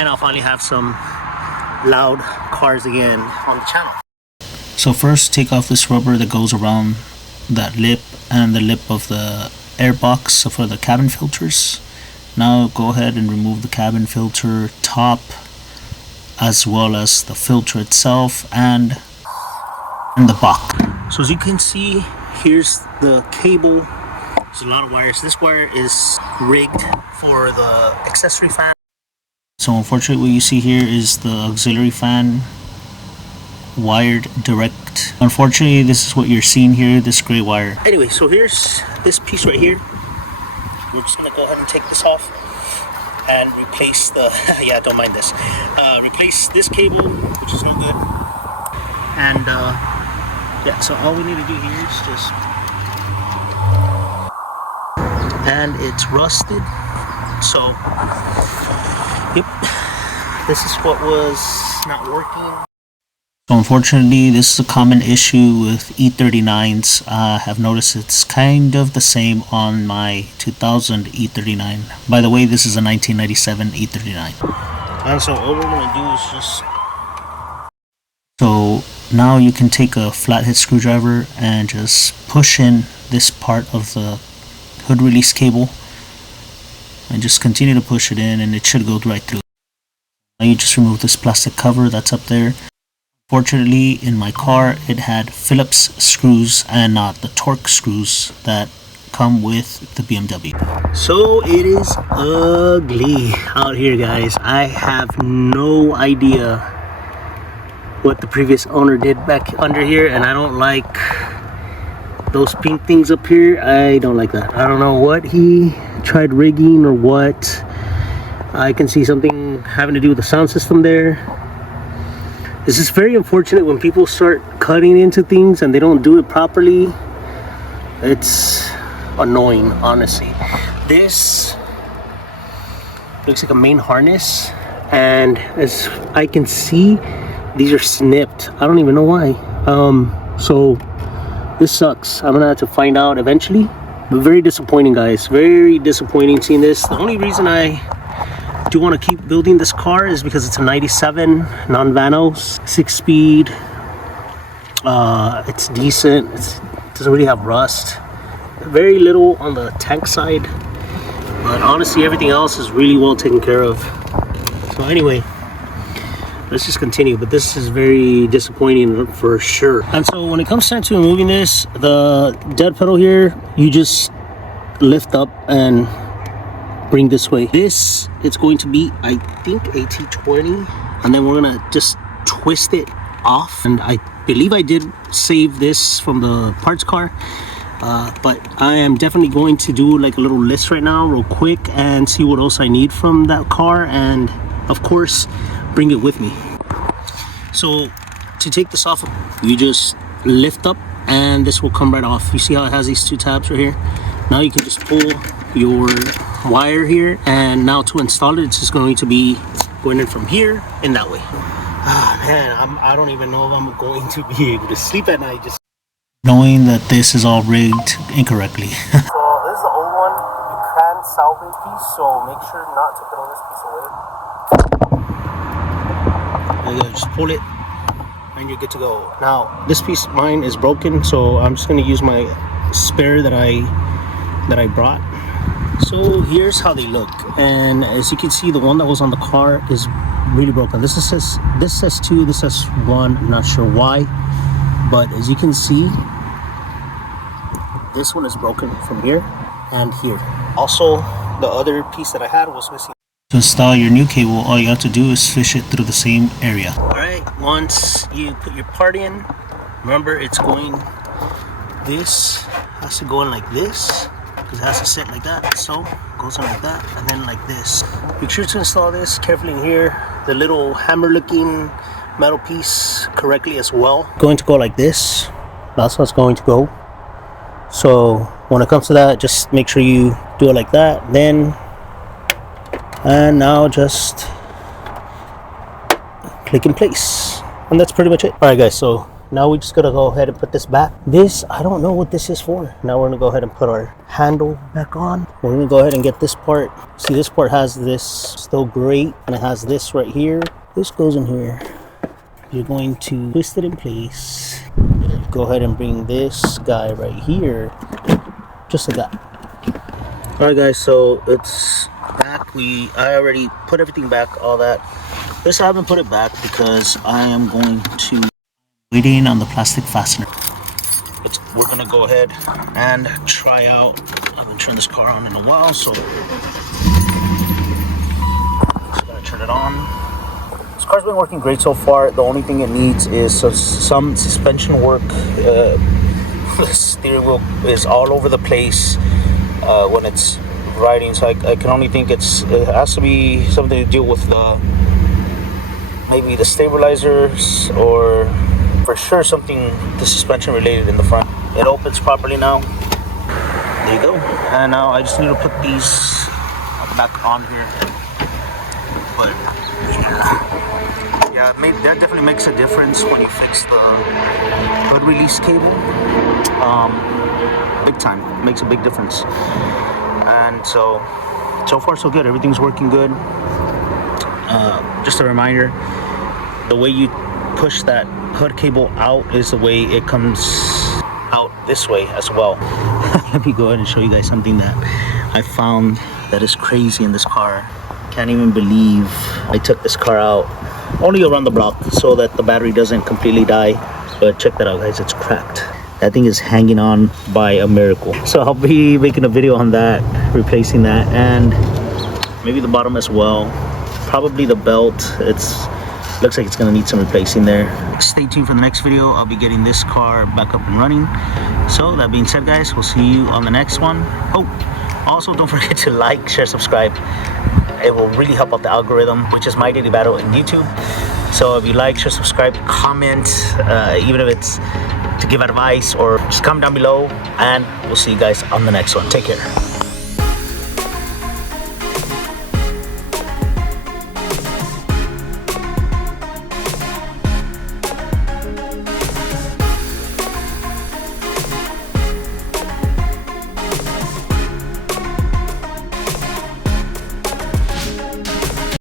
and I'll finally have some loud cars again on the channel. So first, take off this rubber that goes around that lip and the lip of the air box for the cabin filters. Now go ahead and remove the cabin filter top as well as the filter itself and the box. So as you can see, here's the cable. There's a lot of wires. This wire is rigged for the accessory fan. So unfortunately what you see here is the auxiliary fan wired direct. Unfortunately this is what you're seeing here, this gray wire. Anyway, so here's this piece right here. We're just gonna go ahead and take this off and replace the yeah, don't mind this. Replace this cable, which is no good. And yeah, so all we need to do here is just, and it's rusted. So yep, this is what was not working. So unfortunately, this is a common issue with E39s. I have noticed it's kind of the same on my 2000 E39. By the way, this is a 1997 E39. And so all we're going to do is just... So now you can take a flathead screwdriver and just push in this part of the hood release cable. And just continue to push it in and it should go right through. Now you just remove this plastic cover that's up there. Fortunately, in my car, it had Phillips screws and not the Torx screws that come with the BMW. So it is ugly out here, guys. I have no idea what the previous owner did back under here, and I don't like those pink things up here. I don't like that. I don't know what he tried rigging or what. I can see something having to do with the sound system there. This is very unfortunate when people start cutting into things and they don't do it properly. It's annoying, honestly. This looks like a main harness, and as I can see, these are snipped. I don't even know why. So this sucks. I'm gonna have to find out eventually. But very disappointing, guys. Very disappointing seeing this. The only reason I do want to keep building this car is because it's a 97 non-vano, 6-speed. It's decent. It doesn't really have rust. Very little on the tank side, but honestly everything else is really well taken care of. So anyway, let's just continue. But this is very disappointing for sure. And so when it comes time to removing this, the dead pedal here, you just lift up and bring this way. This, it's going to be, I think, a T20, and then we're gonna just twist it off. And I believe I did save this from the parts car, but I am definitely going to do like a little list right now real quick and see what else I need from that car, and of course bring it with me. So to take this off, you just lift up and this will come right off. You see how it has these two tabs right here? Now you can just pull your wire here, and now to install it, it's just going to be going in from here in that way. Ah, man, I don't even know if I'm going to be able to sleep at night just knowing that this is all rigged incorrectly. So this is the old one. You can salvage piece, so make sure not to throw this piece away. There you go, just pull it and you're good to go. Now this piece of mine is broken, so I'm just going to use my spare that I brought. So here's how they look, and as you can see, the one that was on the car is really broken. This says 2, this says 1. I'm not sure why, but as you can see, this one is broken from here and here. Also, the other piece that I had was missing. To install your new cable, all you have to do is fish it through the same area. Alright, once you put your part in, remember it's going, this has to go in like this, because it has to sit like that. So it goes in like that, and then like this. Make sure to install this carefully in here, the little hammer looking metal piece, correctly as well. Going to go like this, that's how it's going to go. So when it comes to that, just make sure you do it like that, then, and now just click in place, and that's pretty much it. All right guys, so Now we just gotta go ahead and put this back. This, I don't know what this is for. Now we're gonna go ahead and put our handle back on. We're gonna go ahead and get this part. See, this part has this still grate, and it has this right here. This goes in here. You're going to twist it in place. Go ahead and bring this guy right here, just like that. All right, guys, so it's back. I already put everything back, all that. This I haven't put it back because I am going to waiting on the plastic fastener. We're gonna go ahead and try out. I haven't turned this car on in a while, so just gonna turn it on. This car's been working great so far. The only thing it needs is some suspension work. The steering wheel is all over the place when it's riding, so I can only think it has to be something to do with maybe the stabilizers, or for sure something the suspension related in the front. It opens properly now. There you go. And now I just need to put these back on here. But yeah, that definitely makes a difference when you fix the hood release cable. Big time. It makes a big difference. And so far so good. Everything's working good. Just a reminder, the way you push that hood cable out is the way it comes out this way as well. Let me go ahead and show you guys something that I found that is crazy in this car. Can't even believe I took this car out only around the block so that the battery doesn't completely die. But check that out, guys, it's cracked. That thing is hanging on by a miracle. So I'll be making a video on that, replacing that, and maybe the bottom as well. Probably the belt. Looks like it's gonna need some replacing there. Stay tuned for the next video. I'll be getting this car back up and running. So that being said, guys, we'll see you on the next one. Oh, also don't forget to like, share, subscribe. It will really help out the algorithm, which is my daily battle in YouTube. So if you like, share, subscribe, comment, even if it's to give advice, or just comment down below, and we'll see you guys on the next one. Take care.